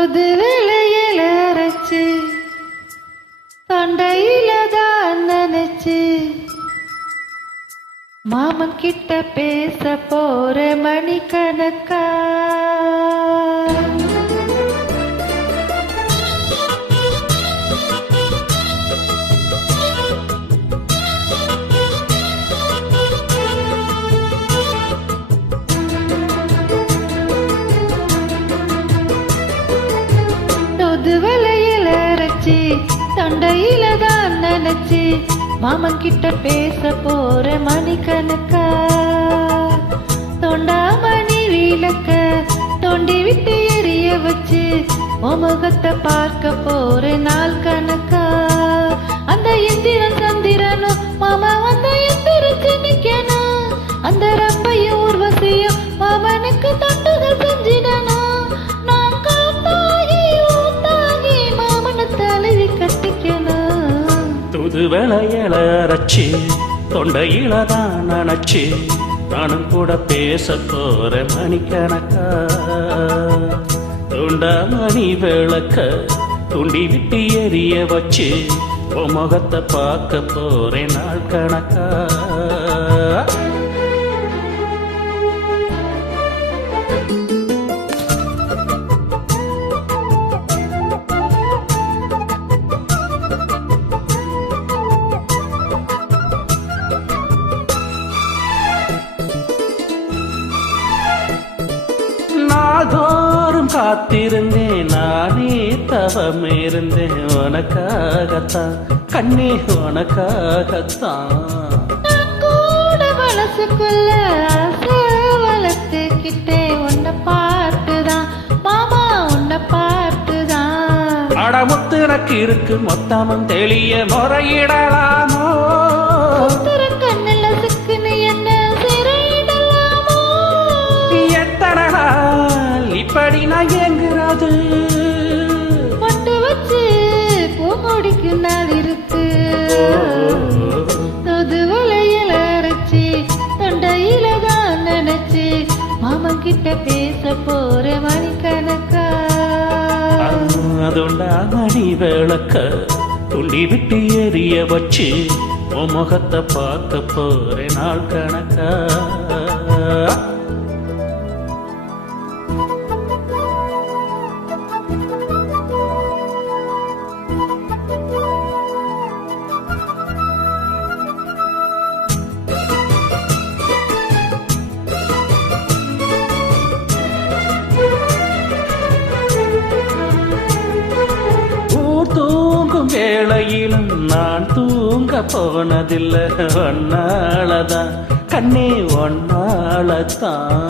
தூது விளையில அரைச்சு தொண்டையில தான் நினைச்சு மாமன் கிட்ட பேச போற மணிக்கணக்கா. தூது விளையில அரைச்சு தொண்டையில தான் நினைச்சு மாமன் கிட்ட பேச போற மணிக்கணக்கா. தொண்டாமணி விளக்க தோண்டி விட்டு எரிய வச்சு முகத்தை பார்க்க போற நாள் கணக்கா. அந்த இந்திரன் சந்திரனும் மாமா வந்த எந்திரிச்சு நிக்கணும். அந்த ரப்பையும் ஊர்வசியும் மாமனுக்கு தொண்டுகள் செஞ்சிடணும். நான் காத்தாகி ஊத்தாகி மாமனை தழுவி கட்டிக்கணும். தூது விளையில அரைச்சு தொண்டையில தான் நினைச்சு நானும் கூட பேச போற மணிக்கணக்கா. தொண்டாமணி விளக்க துண்டி விட்டு எரிய வச்சு உன் முகத்தை பார்க்க போறேன் நாள் கணக்கா. நாள்தோறும் காத்திருந்தேன் நானே தவம் இருந்தேன் உனக்காகத்தான் கண்ணே உனக்காகத்தான். கூட மனசுக்குள்ள ஆசை வளர்த்துக்கிட்டே உன்னை பார்த்துதான் மாமா உன்னை பார்த்துதான். அடமுத்துனக்கு இருக்கு மொத்தமும் தெளிய முறையிடலாமோ. கண்ணில் சிக்குன்னு என்ன சிறையிடலாமோ. எத்தனை நாள் இப்படி நான் ஏங்குறது. மட்டு வச்சு பூ முடிக்கு நாள் இருக்கு. தூது விளையில அரைச்சு தொண்டையில தான் நினைச்சு மாமன் கிட்ட பேச போற மணிக்கணக்கா. அதுண்டா மணி விளக்க துண்டி விட்டு எரிய வச்சு உன் முகத்தை பார்க்க போறேன் நாள் கணக்கா. தூங்கும் வேளையிலும் நான் தூங்க போனதில்லை ஒன்னாலதான் கண்ணே ஒன்னாலதான்.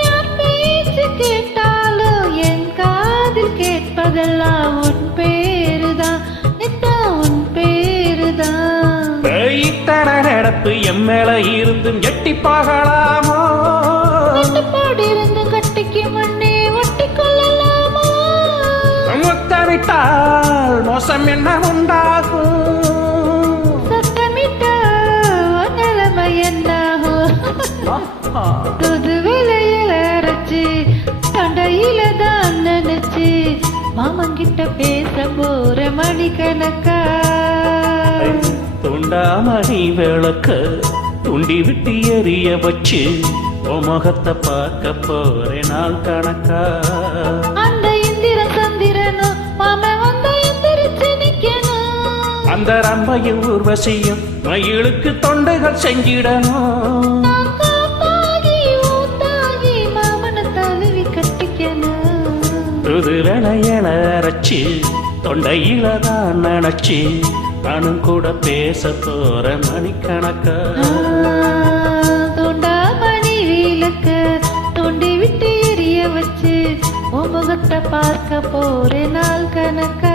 யார் பேச்சு கேட்டாலும் என் காதில் கேட்பதெல்லாம் உன் பேருதான் நித்தா உன் பேருதான். இத்தனை நடப்பு என் மேல இருந்தும் எட்டி பார்க்கலாமோ. பாடி இருந்து கட்டிக்கு முன்னே ஒட்டி கொள்ளலாமோ. முத்தமிட்டால் மோசம் என்ன உண்டாகும். சத்தமிட்டால் நிலைமை என்னாகும். தூது விளையில அரைச்சு தொண்டையில தான் நினைச்சு மாமன் கிட்ட பேச போற மணிக்கணக்கா. துண்டாமணி விளக்க துண்டி விட்டு எரிய வச்சு உன் முகத்தை பார்க்க போறேன் நாள் கணக்கா. அந்த இந்திரன் சந்திரனும் மாமன் வந்த எந்திரிச்சு நிக்கணும். அந்த ரம்பையும் ஊர்வசியும் மயிலுக்கு தொண்டுகள் செஞ்சிடணும். நான் காத்தாகி ஊத்தாகி மாமனை தழுவி கட்டிக்கணும். தூது விளையில அரைச்சு தொண்டையில தான் நினைச்சு நானும் கூட பேச போற மணிக்கணக்கா. தொண்டாமணி விளக்க தோண்டி விட்டு எரிய வச்சு முகத்தை பார்க்க போற நாள் கணக்கா.